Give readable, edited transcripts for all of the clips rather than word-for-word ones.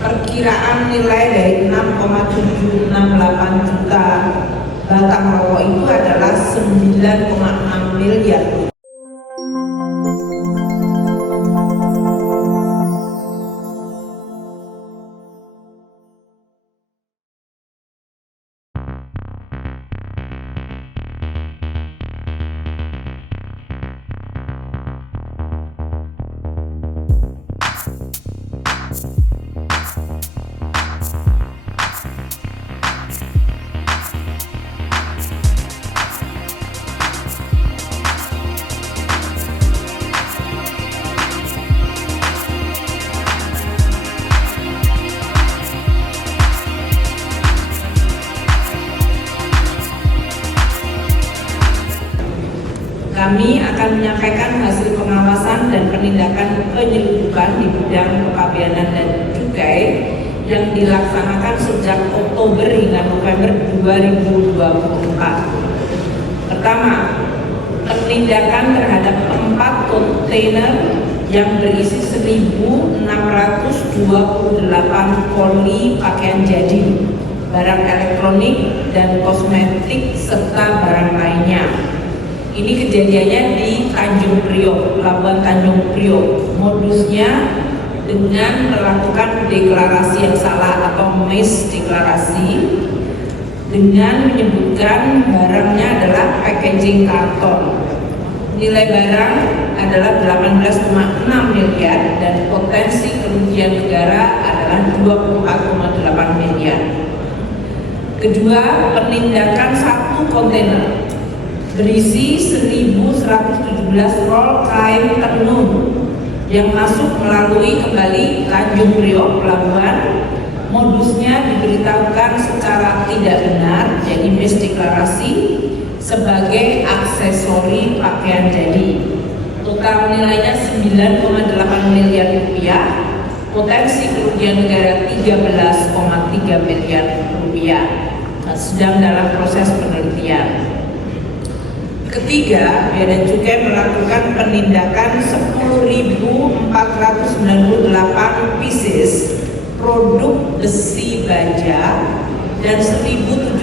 Perkiraan nilai dari 6,768 juta batang rokok itu adalah 9,6 miliar. Kami akan menyampaikan hasil pengawasan dan penindakan penyelundupan di bidang kepabeanan dan cukai yang dilaksanakan sejak Oktober hingga November 2024. Pertama, penindakan terhadap 4 kontainer yang berisi 1.628 poli pakaian jadi, barang elektronik dan kosmetik serta barang lainnya. Ini kejadiannya di Tanjung Priok, Pelabuhan Tanjung Priok. Modusnya dengan melakukan deklarasi yang salah atau misdeklarasi dengan menyebutkan barangnya adalah packaging karton. Nilai barang adalah 18,6 miliar dan potensi kerugian negara adalah 24,8 miliar. Kedua, penindakan 1 kontainer berisi 1.117 roll kain tenun yang masuk melalui kembali Tanjung Priok pelabuhan. Modusnya diberitahukan secara tidak benar, jadi misdeklarasi, sebagai aksesori pakaian jadi. Total nilainya 9,8 miliar rupiah, potensi kerugian negara 13,3 miliar rupiah. Sedang dalam proses penelitian. Ketiga, Bea dan Cukai melakukan penindakan 10.498 pieces produk besi baja dan 1.700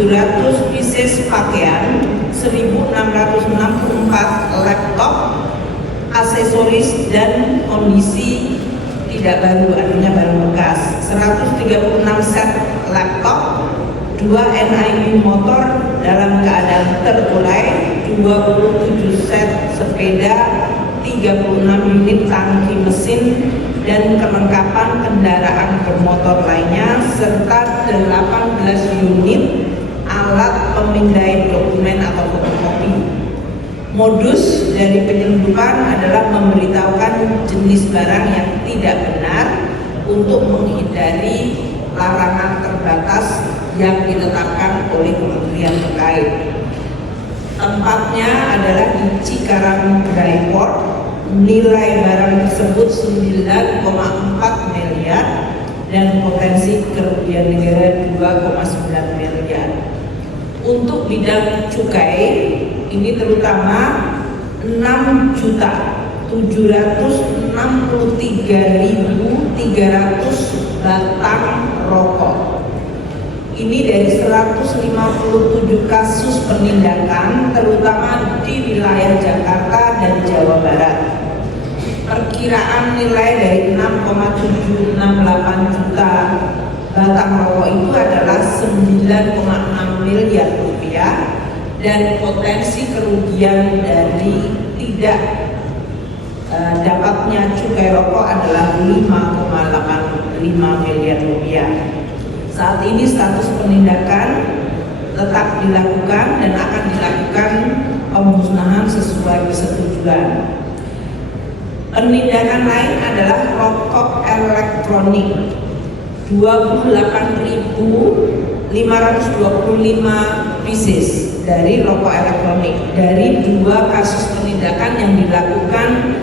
pieces pakaian, 1.664 laptop, aksesoris dan kondisi tidak baru, artinya baru bekas, 136 set laptop, 2 NIU motor dalam keadaan terurai, 27 set sepeda, 36 unit tangki mesin dan kelengkapan kendaraan bermotor lainnya, serta 18 unit alat pemindai dokumen atau fotokopi. Modus dari penyelundupan adalah memberitahukan jenis barang yang tidak benar untuk menghindari larangan terbatas yang ditetapkan oleh kementerian terkait. Tempatnya adalah di Cikarang Dry Port. Nilai barang tersebut 9,4 miliar dan potensi kerugian negara 2,9 miliar. Untuk bidang cukai ini terutama 6.763.300 batang rokok. Ini dari 157 kasus penindakan terutama di wilayah Jakarta dan Jawa Barat. Perkiraan nilai dari 6,768 juta batang rokok itu adalah 9,6 miliar rupiah dan potensi kerugian dari tidak dapatnya cukai rokok adalah 5,85 miliar rupiah. Saat ini status penindakan tetap dilakukan dan akan dilakukan pemusnahan sesuai persetujuan. Penindakan lain adalah rokok elektronik 28.525 pieces dari rokok elektronik dari 2 kasus penindakan yang dilakukan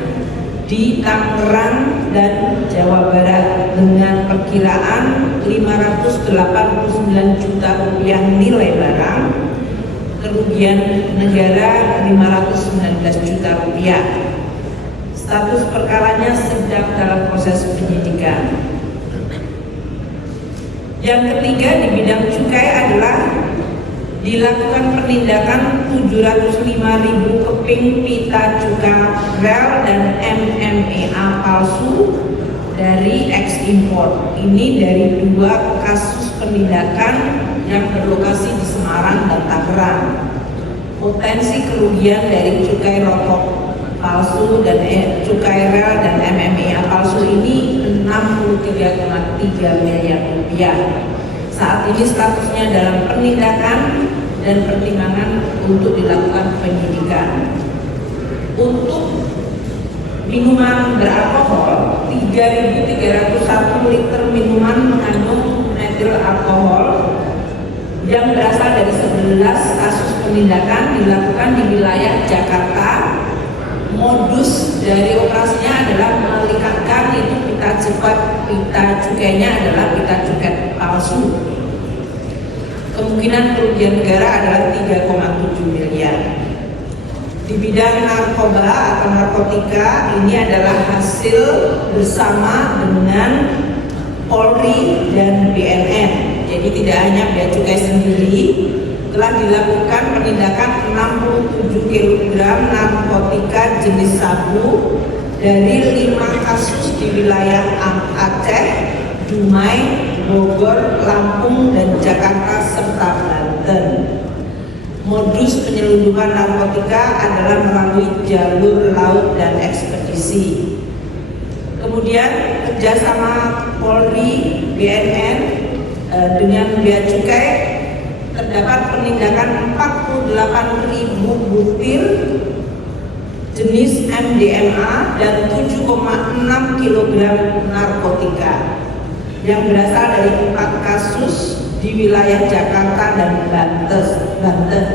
di Tangerang dan Jawa Barat dengan perkiraan 589 juta rupiah nilai barang, kerugian negara 519 juta rupiah. Status perkaranya sedang dalam proses penyidikan. Yang ketiga di bidang cukai adalah dilakukan penindakan 705.000 keping pita cukai rel dan MMA palsu dari ekspor. Ini dari 2 kasus penindakan yang berlokasi di Semarang dan Tangerang. Potensi kerugian dari cukai rokok palsu dan cukai rel dan MMA palsu ini 63,3 miliar rupiah. Saat ini statusnya dalam penindakan dan pertimbangan untuk dilakukan penyidikan. Untuk minuman beralkohol, 3.301 liter minuman mengandung metil alkohol yang berasal dari 11 kasus penindakan dilakukan di wilayah Jakarta. Modus dari operasinya adalah melikatkan itu pita cukainya adalah pita cukai palsu. Kemungkinan kerugian negara adalah 3,7 miliar. Di bidang narkoba atau narkotika, ini adalah hasil bersama dengan Polri dan BNN. Jadi tidak hanya bea cukai sendiri, telah dilakukan penindakan 67 kg narkotika jenis sabu dari 5 kasus di wilayah Aceh, Dumai, Bogor, Lampung, dan Jakarta serta Banten. Modus penyelundupan narkotika adalah melalui jalur laut dan ekspedisi. Kemudian kerjasama Polri, BNN dengan bea cukai terdapat penindakan 48.000 butir jenis MDMA dan 7,6 kg narkotika yang berasal dari 4 kasus di wilayah Jakarta dan Banten.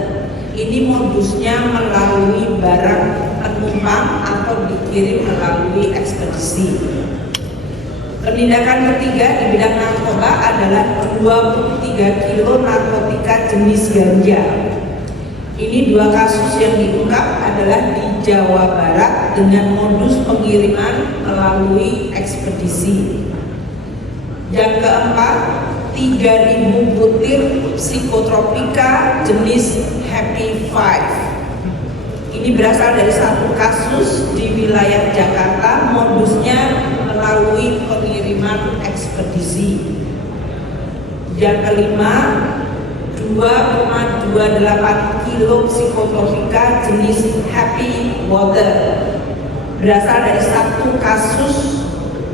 Ini modusnya melalui barang penumpang atau dikirim melalui ekspedisi. Penindakan ketiga di bidang narkoba adalah 23 kilo narkotika jenis ganja. Ini 2 kasus yang diungkap adalah di Jawa Barat dengan modus pengiriman melalui ekspedisi. Yang keempat, 3.000 butir psikotropika jenis Happy Five. Ini berasal dari 1 kasus di wilayah Jakarta, modusnya melalui pengiriman ekspedisi. Yang kelima, 2,28 kilo psikotropika jenis Happy Water berasal dari 1 kasus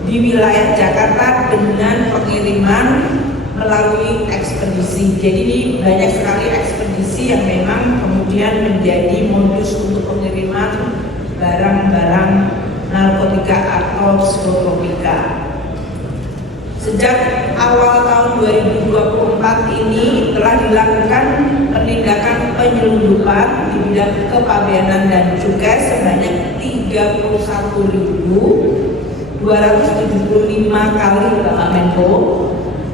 di wilayah Jakarta dengan pengiriman melalui ekspedisi. Jadi ini banyak sekali ekspedisi yang memang kemudian menjadi modus untuk pengiriman barang-barang narkotika atau psikotropika. Sejak awal tahun 2024 ini telah dilakukan penindakan penyelundupan di bidang kepabeanan dan cukai sebanyak 31.275 kali Bapak Menko.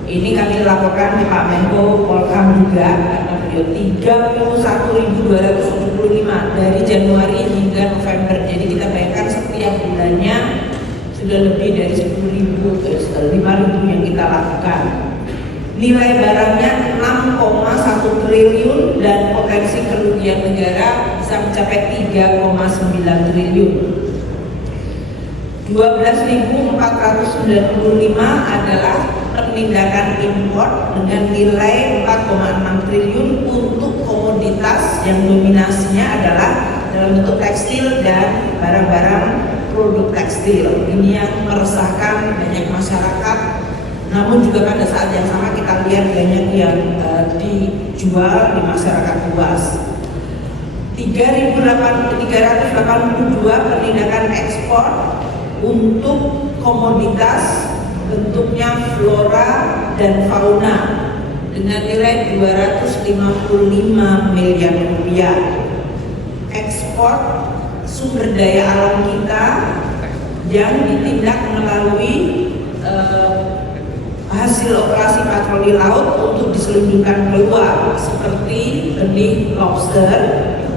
Ini kami laporkan di Pak Menko Polkam juga karena beliau 31.275 dari Januari hingga November. Jadi kita bayangkan setiap bulannya sudah lebih dari 5.000 yang kita lakukan. Nilai barangnya 6,1 triliun dan potensi kerugian negara bisa mencapai 3,9 triliun. 12.495 adalah penindakan impor dengan nilai 4,6 triliun untuk komoditas yang dominasinya adalah dalam bentuk tekstil dan barang-barang produk tekstil. Ini yang meresahkan banyak masyarakat. Namun juga pada saat yang sama kita lihat banyak yang dijual di masyarakat luas. 3.382 penindakan ekspor untuk komoditas bentuknya flora dan fauna dengan nilai 255 miliar rupiah. Ekspor sumber daya alam kita yang ditindak melalui hasil operasi patroli laut untuk diselundupkan keluar seperti benih lobster.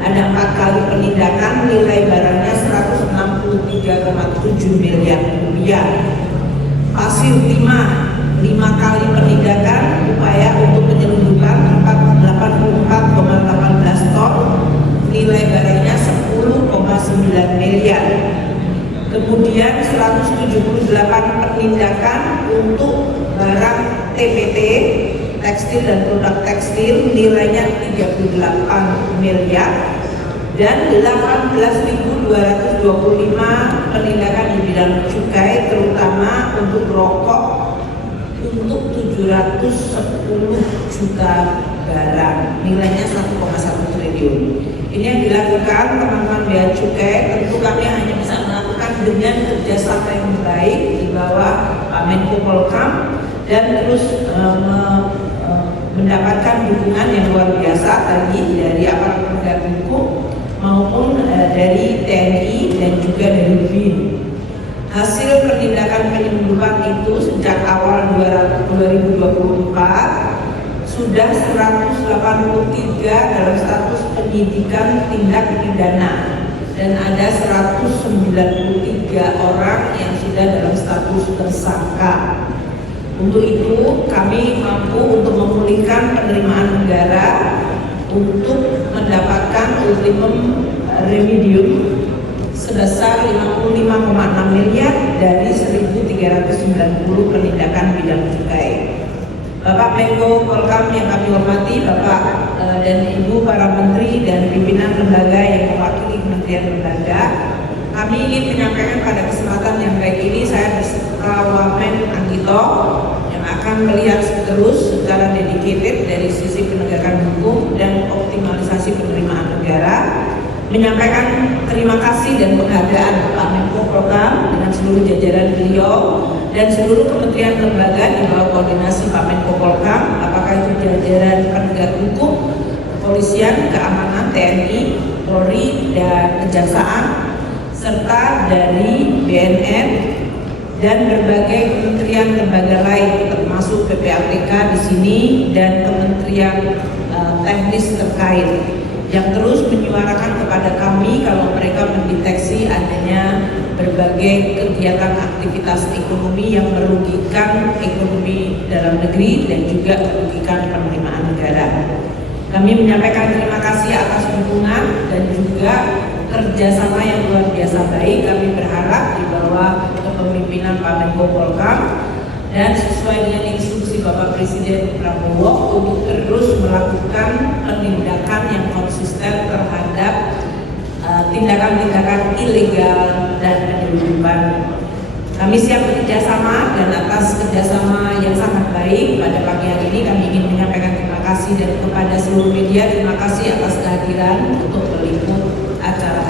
Ada 4 kali penindakan, nilai barangnya 163,7 miliar rupiah. Pasir timah 5 kali penindakan 178 penindakan untuk barang TPT, tekstil dan produk tekstil, nilainya 38 miliar, dan 18.225 penindakan di bidang cukai, terutama untuk rokok untuk 710 juta barang, nilainya 1,1 triliun. Ini yang dilakukan teman-teman Bea Cukai. Tentu kami hanya bisa melakukan dengan kerjasama yang baik di bawah Pak Menko Polhukam dan terus mendapatkan dukungan yang luar biasa tadi dari aparat penegak hukum maupun dari TNI dan juga dari BIN. Hasil penindakan penyelundupan itu sejak awal 2024 sudah 183 dalam status penyidikan tindak pidana dan ada 193 orang yang sudah dalam status tersangka. Untuk itu kami mampu untuk memulihkan penerimaan negara untuk mendapatkan ultimum remedium sebesar 55,6 miliar dari 1.390 penindakan bidang cukai. Bapak Menko Polhukam yang kami hormati, Bapak dan Ibu para Menteri dan pimpinan lembaga yang mewakili kementerian lembaga, kami ingin menyampaikan pada kesempatan yang baik ini saya beserta Wamen Anggito yang akan melihat terus secara dedicated dari sisi penegakan hukum dan optimalisasi penerimaan negara, menyampaikan terima kasih dan penghargaan Pak Menko Polhukam dengan seluruh jajaran beliau dan seluruh kementerian lembaga di bawah koordinasi Pak Menko Polhukam, apakah itu jajaran penegak hukum, kepolisian, keamanan, TNI, Polri, dan kejaksaan, serta dari BNN dan berbagai kementerian lembaga lain termasuk PPATK di sini dan kementerian teknis terkait yang terus menyuarakan kepada kami kalau mereka mendeteksi adanya berbagai kegiatan aktivitas ekonomi yang merugikan ekonomi dalam negeri dan juga merugikan penerimaan negara. Kami menyampaikan terima kasih atas dukungan dan juga kerjasama yang luar biasa baik. Kami berharap di bawah kepemimpinan Pak Menko Polhukam dan sesuai dengan instruksi Bapak Presiden Prabowo untuk terus melakukan penindakan yang konsisten terhadap tindakan-tindakan ilegal dan penyelundupan. Kami siap bekerjasama dan atas kerjasama yang sangat baik pada pagi hari ini kami ingin menyampaikan terima kasih dan kepada seluruh media terima kasih atas kehadiran untuk meliput acara